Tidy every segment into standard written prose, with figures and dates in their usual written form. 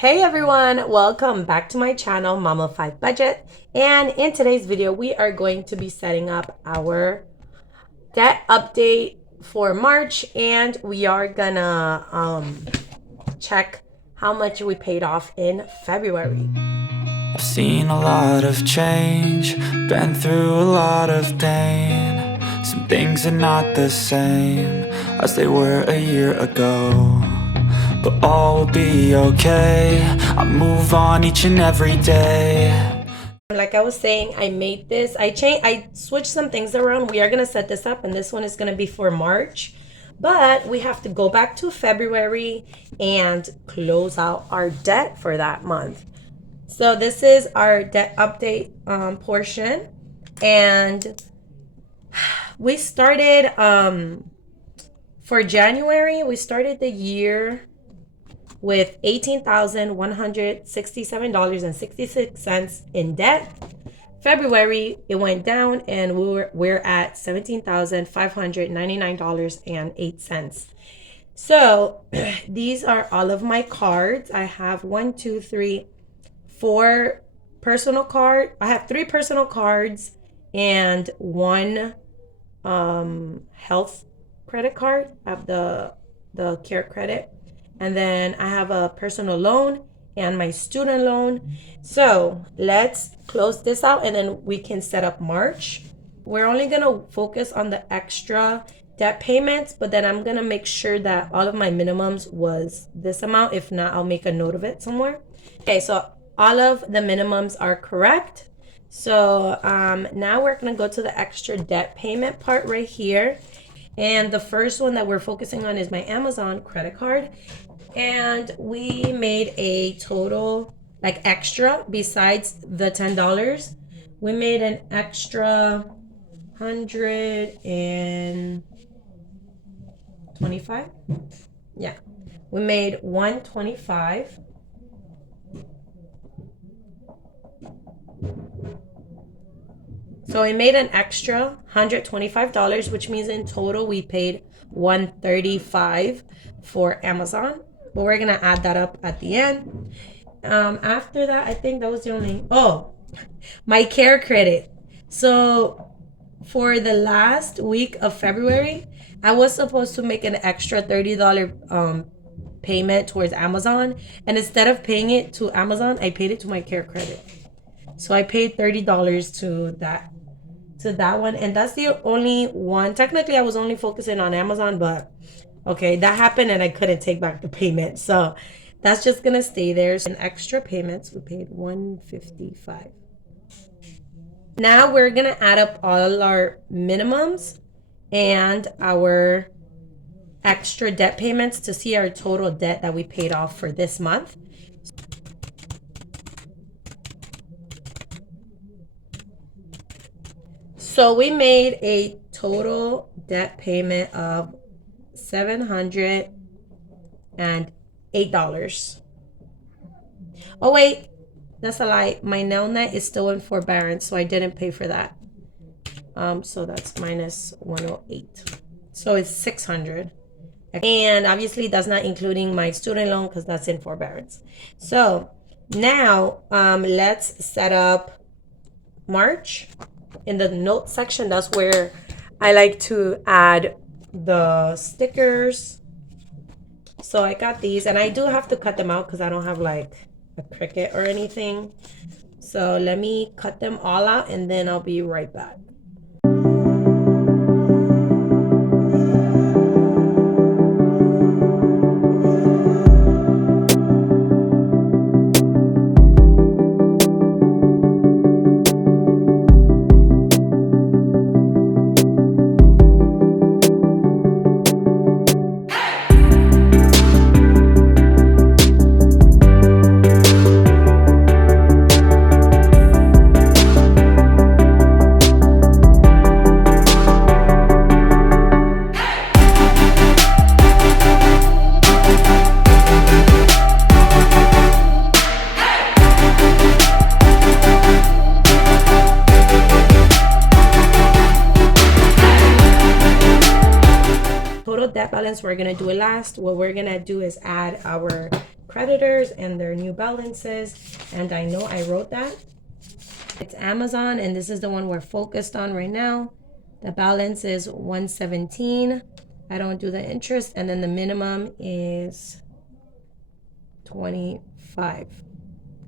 Hey everyone, welcome back to my channel, MomOfFiveBudget. And in today's video, we are going to be setting up our debt update for March, and we are gonna check how much we paid off in February. I've seen a lot of change, been through a lot of pain. Some things are not the same as they were a year ago, but all will be okay. I move on each and every day. Like I was saying, I made this, I switched some things around. We are gonna set this up, and this one is gonna be for March, but we have to go back to February and close out our debt for that month. So this is our debt update portion, and we started for January, we started the year with $18,167.66 in debt. February, it went down, and we're at $17,599.08. So these are all of my cards. I have 4 personal cards. I have 3 personal cards and 1 health credit card. I have the care credit. And then I have a personal loan and my student loan. So let's close this out, and then we can set up March. We're only gonna focus on the extra debt payments, but then I'm gonna make sure that all of my minimums was this amount. If not, I'll make a note of it somewhere. Okay, so all of the minimums are correct. So now we're gonna go to the extra debt payment part right here. And the first one that we're focusing on is my Amazon credit card. And we made a total, like extra, besides the $10, we made an extra $125. Yeah, we made $125. So we made an extra $125, which means in total we paid $135 for Amazon. But we're gonna add that up at the end. After that, I think that was the only, my care credit. So for the last week of February, I was supposed to make an extra $30 payment towards Amazon, and instead of paying it to Amazon, I paid it to my care credit. So I paid $30 to that one, and that's the only one. Technically, I was only focusing on Amazon, but okay, that happened and I couldn't take back the payment, so that's just gonna stay there. So in extra payments, we paid $155. Now we're gonna add up all our minimums and our extra debt payments to see our total debt that we paid off for this month. So we made a total debt payment of $708. Oh wait, that's a lie. My nail net is still in forbearance, so I didn't pay for that. So that's minus 108. So it's $600. And obviously that's not including my student loan because that's in forbearance. So now let's set up March. In the notes section, that's where I like to add the stickers. So I got these, and I do have to cut them out because I don't have like a Cricut or anything. So let me cut them all out, and then I'll be right back. balance, we're gonna do it last. What we're gonna do is add our creditors and their new balances. And I know I wrote that. It's Amazon, and this is the one we're focused on right now. The balance is $117. I don't do the interest, and then the minimum is $25.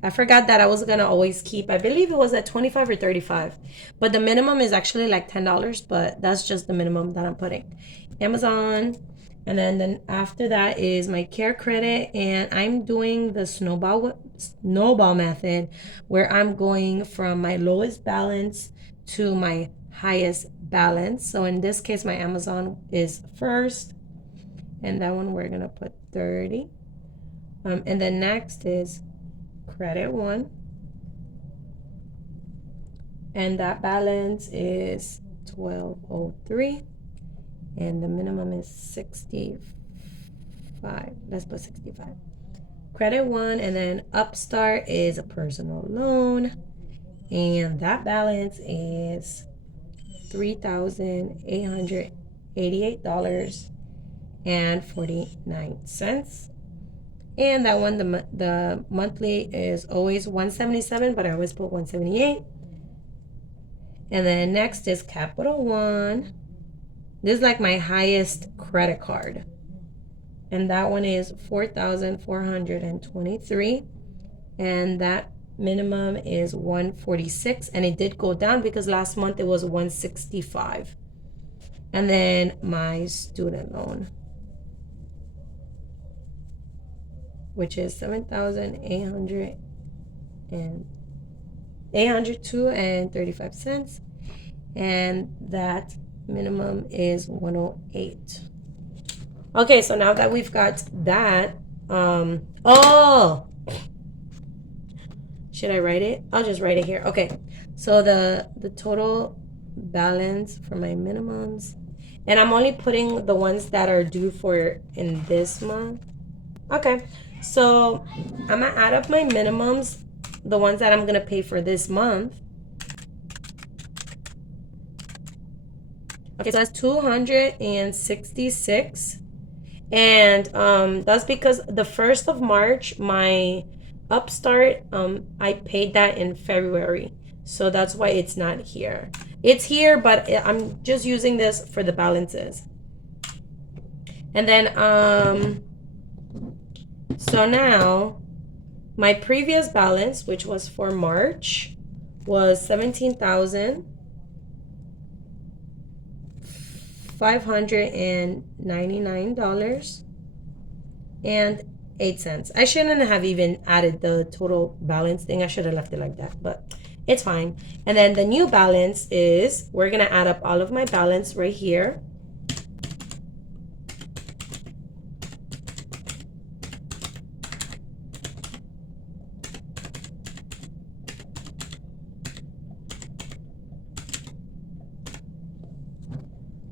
I forgot that I was gonna always keep, I believe it was at $25 or $35, but the minimum is actually like $10, but that's just the minimum that I'm putting. Amazon, and then after that is my care credit, and I'm doing the snowball method, where I'm going from my lowest balance to my highest balance. So in this case, my Amazon is first, and that one we're gonna put 30. And then next is credit 1, and that balance is $12.03, and the minimum is 65. Let's put 65. Credit 1, and then Upstart is a personal loan, and that balance is $3,888.49. And that one, the monthly is always $177, but I always put $178. And then next is Capital One. This is like my highest credit card, and that one is $4,423, and that minimum is $146, and it did go down because last month it was $165. And then my student loan, which is $7,802.35, and that minimum is $108. Okay, so now that we've got that, should I write it? I'll just write it here. Okay, so the total balance for my minimums, and I'm only putting the ones that are due for in this month. Okay, so I'm gonna add up my minimums, the ones that I'm gonna pay for this month. Okay, so that's 266, and that's because the 1st of March, my Upstart, I paid that in February, so that's why it's not here. It's here, but I'm just using this for the balances. And then so now my previous balance, which was for March, was $17,599.08. I shouldn't have even added the total balance thing. I should have left it like that, but it's fine. And then the new balance is, we're gonna add up all of my balance right here.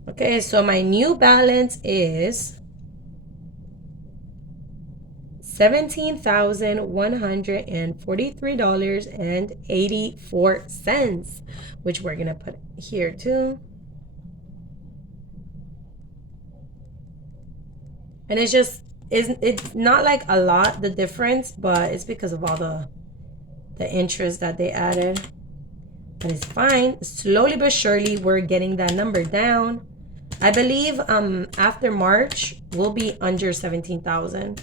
Okay, so my new balance is $17,143.84, which we're gonna put here too. And it's just, it's not like a lot, the difference, but it's because of all the interest that they added. But it's fine. Slowly but surely, we're getting that number down. I believe after March, we'll be under 17,000.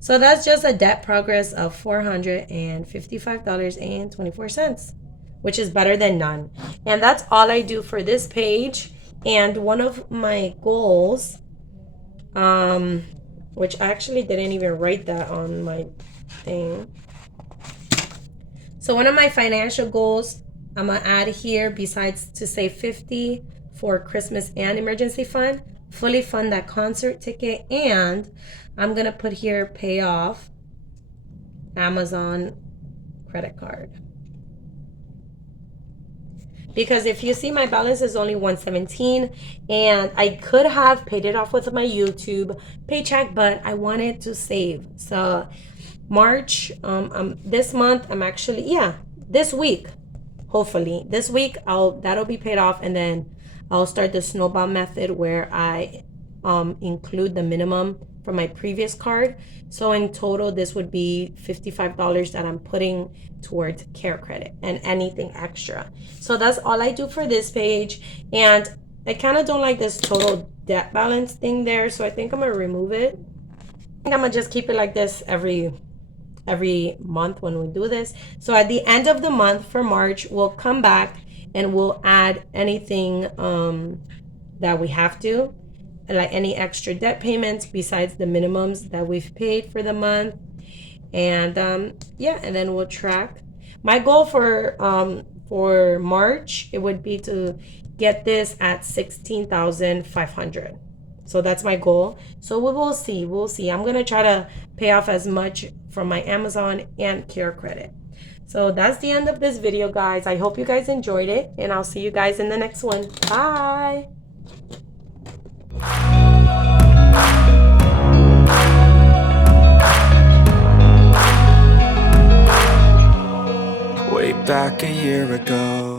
So that's just a debt progress of $455.24, which is better than none. And that's all I do for this page. And one of my goals, which I actually didn't even write that on my thing. So one of my financial goals, I'm gonna add here, besides to save $50 for Christmas and emergency fund, fully fund that concert ticket, and I'm gonna put here pay off Amazon credit card. Because if you see, my balance is only $117, and I could have paid it off with my YouTube paycheck, but I wanted to save. So March, this month, I'm actually, this week, hopefully this week, that'll be paid off, and then I'll start the snowball method, where I include the minimum from my previous card. So in total, this would be $55 that I'm putting towards care credit and anything extra. So that's all I do for this page. And I kind of don't like this total debt balance thing there, so I think I'm gonna remove it. I think I'm gonna just keep it like this every month when we do this. So at the end of the month for March, we'll come back and we'll add anything that we have to, like any extra debt payments besides the minimums that we've paid for the month. And yeah, and then we'll track. My goal for March, it would be to get this at 16,500. So that's my goal. So we will see. We'll see. I'm gonna try to pay off as much from my Amazon and care credit. So that's the end of this video, guys. I hope you guys enjoyed it, and I'll see you guys in the next one. Bye. Way back a year ago,